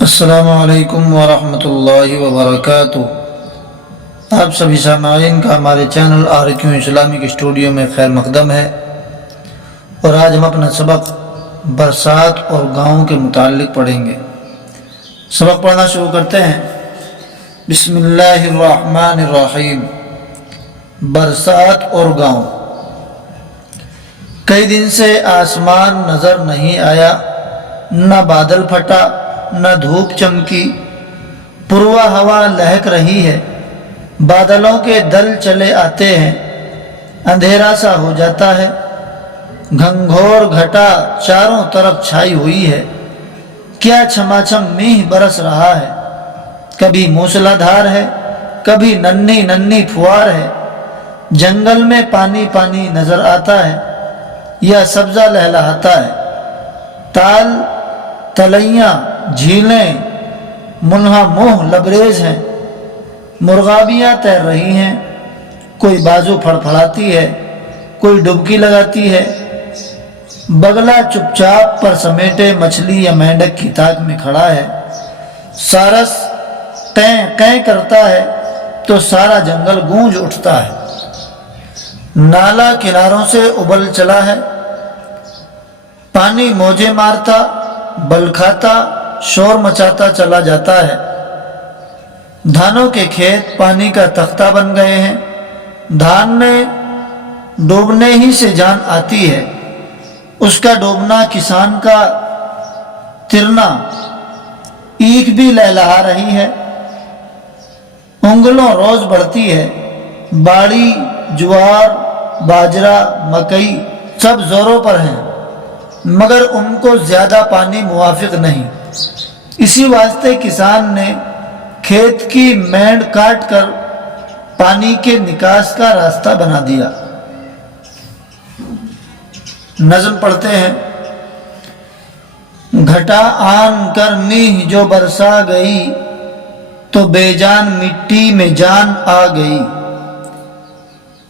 السلام علیکم ورحمۃ اللہ وبرکاتہ۔ آپ سبھی سامعین کا ہمارے چینل RQ اسلامی کے اسٹوڈیو میں خیر مقدم ہے، اور آج ہم اپنا سبق برسات اور گاؤں کے متعلق پڑھیں گے۔ سبق پڑھنا شروع کرتے ہیں۔ بسم اللہ الرحمن الرحیم۔ برسات اور گاؤں۔ کئی دن سے آسمان نظر نہیں آیا، نہ بادل پھٹا نہ دھوپ چمکی، پروا ہوا لہک رہی ہے، بادلوں کے دل چلے آتے ہیں، اندھیرا سا ہو جاتا ہے، گھنگھور گھٹا چاروں طرف چھائی ہوئی ہے، کیا چھماچھم میہ برس رہا ہے، کبھی موسلا دھار ہے، کبھی ننھی ننھی پھوار ہے، جنگل میں پانی پانی نظر آتا ہے یا سبزہ لہلہاتا ہے، تال تلیاں جھیلیں منہا منہ لبریز ہیں، مرغابیاں تیر رہی ہیں، کوئی بازو پھڑپھڑاتی ہے، کوئی ڈبکی لگاتی ہے، بگلا چپ چاپ پر سمیٹے مچھلی یا مینڈک کی تاک میں کھڑا ہے، سارس قیں قیں کرتا ہے تو سارا جنگل گونج اٹھتا ہے، نالا کناروں سے ابل چلا ہے، پانی موجے مارتا بل کھاتا شور مچاتا چلا جاتا ہے، دھانوں کے کھیت پانی کا تختہ بن گئے ہیں، دھان میں ڈوبنے ہی سے جان آتی ہے، اس کا ڈوبنا کسان کا ترنا، اینکھ بھی لہلہا رہی ہے، انگلوں روز بڑھتی ہے، باڑی جوار باجرہ مکئی سب زوروں پر ہیں، مگر ان کو زیادہ پانی موافق نہیں، اسی واسطے کسان نے کھیت کی مینڈ کاٹ کر پانی کے نکاس کا راستہ بنا دیا۔ نظم پڑھتے ہیں۔ گھٹا آن کر میہ جو برسا گئی، تو بے جان مٹی میں جان آ گئی،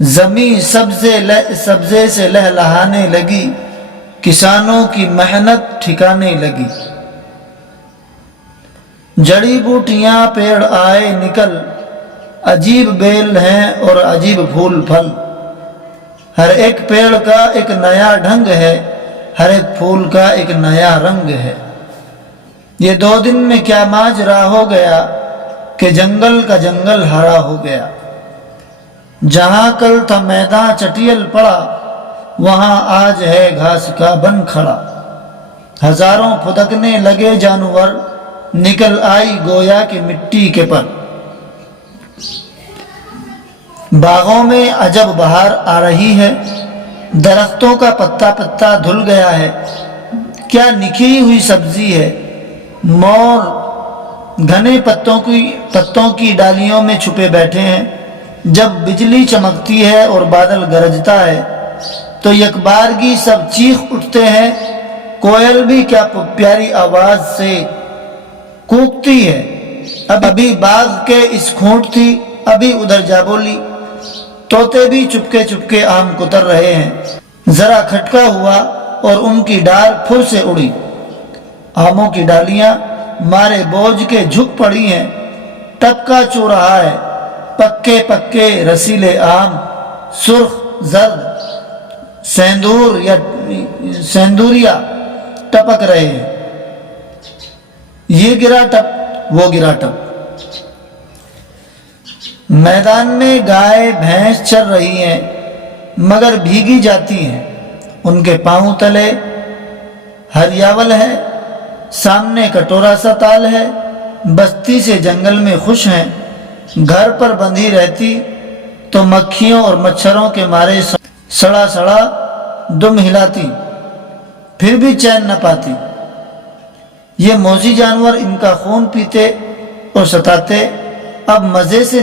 زمیں سبزے سے لہلہانے لگی، کسانوں کی محنت ٹھکانے لگی، جڑی بوٹیاں پیڑ آئے نکل، عجیب بیل ہیں اور عجیب پھول پھل، ہر ایک پیڑ کا ایک نیا ڈھنگ ہے، ہر ایک پھول کا ایک نیا رنگ ہے، یہ 2 دن میں کیا ماجرا ہو گیا کہ جنگل کا جنگل ہرا ہو گیا، جہاں کل تھا میدان چٹیل پڑا، وہاں آج ہے گھاس کا بن کھڑا، ہزاروں پھدکنے لگے جانور، نکل آئی گویا کہ مٹی کے پر، باغوں میں عجب بہار آ رہی ہے، درختوں کا پتا پتا دھل گیا ہے، کیا نکھی ہوئی سبزی ہے، مور گھنے پتوں کی ڈالیوں میں چھپے بیٹھے ہیں، جب بجلی چمکتی ہے اور بادل گرجتا ہے تو یکبارگی سب چیخ اٹھتے ہیں، کوئل بھی کیا پیاری آواز سے کوکتی ہے، ابھی باغ کے اس کھونٹ تھی ابھی ادھر جا بولی، طوطے بھی چپکے چپکے آم کتر رہے ہیں، ذرا کھٹکا ہوا اور ان کی ڈار پھر سے اڑی، آموں کی ڈالیاں مارے بوجھ کے جھک پڑی ہیں، ٹپکا چو رہا ہے، پکے پکے رسیلے آم سرخ زرد سیندوریا ٹپک رہے ہیں، یہ گرا ٹپ وہ گرا ٹپ، میدان میں گائے بھینس چر رہی ہیں مگر بھیگی جاتی ہیں، ان کے پاؤں تلے ہریاول ہے، سامنے کٹورا سا تال ہے، بستی سے جنگل میں خوش ہیں، گھر پر بندھی رہتی تو مکھیوں اور مچھروں کے مارے سڑا سڑا دم ہلاتی، پھر بھی چین نہ پاتی، یہ موذی جانور ان کا خون پیتے اور ستاتے، اب مزے سے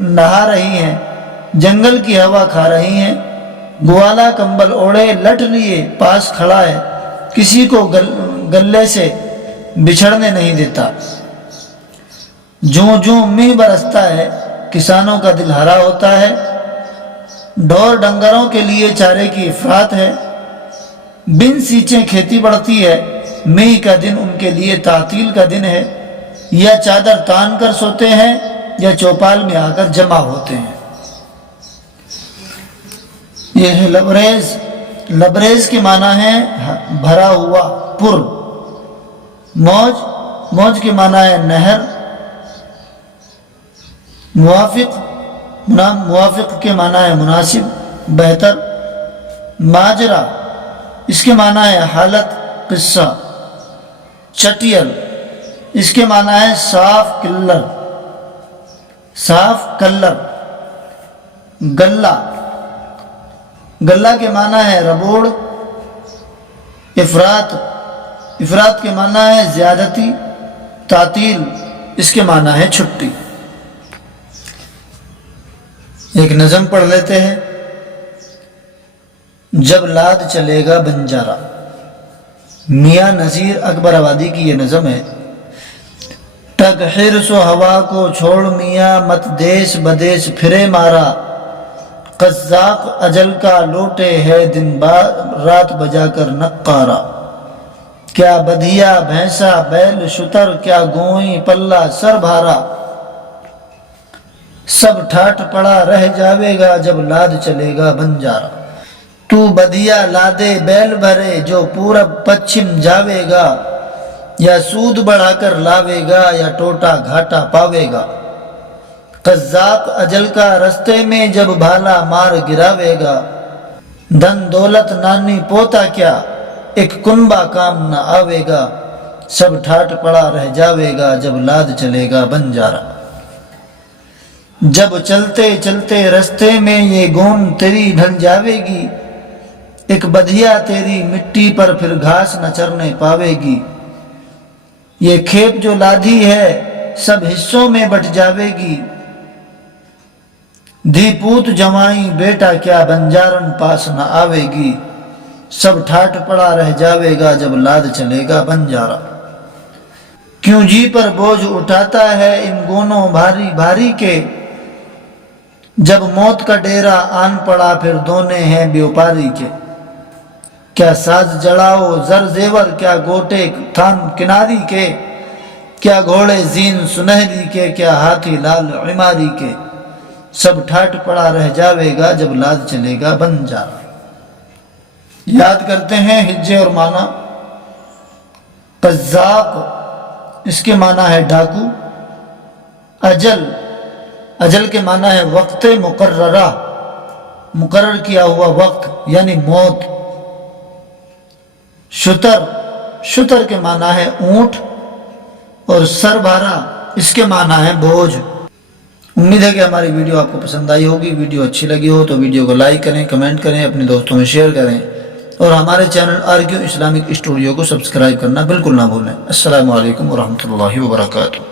نہا رہی ہیں، جنگل کی ہوا کھا رہی ہیں، گوالا کمبل اوڑے لٹ لیے پاس کھڑا ہے، کسی کو گلے سے بچھڑنے نہیں دیتا، جوں جوں میہ برستا ہے کسانوں کا دل ہرا ہوتا ہے، ڈھور ڈنگروں کے لیے چارے کی افراط ہے، بن سینچے کھیتی بڑھتی ہے، می کا دن ان کے لیے تعطیل کا دن ہے، یا چادر تان کر سوتے ہیں یا چوپال میں آ کر جمع ہوتے ہیں۔ یہ ہے لبریز۔ لبریز کے معنی ہے بھرا ہوا، پر۔ موج، موج کے معنی ہے نہر۔ موافق کے معنی ہے مناسب، بہتر۔ ماجرا، اس کے معنی ہے حالت، قصہ۔ چٹیل، اس کے معنی ہے صاف کلر، صاف کلر۔ گلہ، گلہ کے معنی ہے ربوڑ۔ افراط، افراط کے معنی ہے زیادتی۔ تعطیل، اس کے معنی ہے چھٹی۔ ایک نظم پڑھ لیتے ہیں۔ جب لاد چلے گا بنجارہ، میاں نذیر اکبر آبادی کی یہ نظم ہے۔ ٹگ حرص و ہوا کو چھوڑ میاں، مت دیس بدیس پھرے مارا، قزاق اجل کا لوٹے ہے دن رات بجا کر نقارا۔ کیا بدھیا بھینسا بیل شتر، کیا گوئی پلہ سر بھارا، سب ٹھاٹ پڑا رہ جاوے گا جب لاد چلے گا بنجارا۔ تو بدھیا لادے بیل بھرے، جو پورب پچھم جاوے گا، یا سود بڑھا کر لاوے گا یا ٹوٹا گھاٹا پاوے گا۔ قزاق اجل کا رستے میں جب بھالا مار گراوے گا، دھن دولت نانی پوتا کیا، ایک کنبا کام نہ آوے گا، سب ٹھاٹ پڑا رہ جاوے گا جب لاد چلے گا بنجارا۔ جب چلتے چلتے رستے میں یہ گون تیری ڈھل جاوے گی، ایک بدھیا تیری مٹی پر پھر گھاس نہ چرنے پاوے گی۔ یہ کھیپ جو لادھی ہے سب حصوں میں بٹ جاوے گی، دھی پوت جمائی بیٹا کیا بنجارن پاس نہ آوے گی، سب ٹھاٹ پڑا رہ جاوے گا جب لاد چلے گا بنجارا۔ کیوں جی پر بوجھ اٹھاتا ہے ان گونوں بھاری بھاری کے، جب موت کا ڈیرا آن پڑا پھر دونے ہیں بیوپاری کے۔ کیا ساز جڑاؤ زر زیور، کیا گوٹے تھان کناری کے، کیا گھوڑے زین سنہری کے، کیا ہاتھی لال عماری کے، سب ٹھاٹ پڑا رہ جاوے گا جب لاد چلے گا بنجارا۔ یاد کرتے ہیں ہجے اور معنی۔ قزاق، اس کے معنی ہے ڈاکو۔ اجل، اجل کے معنی ہے وقت مقررہ، مقرر کیا ہوا وقت یعنی موت۔ شتر، شتر کے معنی ہے اونٹ۔ اور سر بھارا، اس کے معنی ہے بوجھ۔ امید ہے کہ ہماری ویڈیو آپ کو پسند آئی ہوگی۔ ویڈیو اچھی لگی ہو تو ویڈیو کو لائک کریں، کمنٹ کریں، اپنے دوستوں میں شیئر کریں، اور ہمارے چینل آرکیو اسلامک اسٹوڈیو کو سبسکرائب کرنا بالکل نہ بھولیں۔ السلام علیکم ورحمۃ اللہ وبرکاتہ۔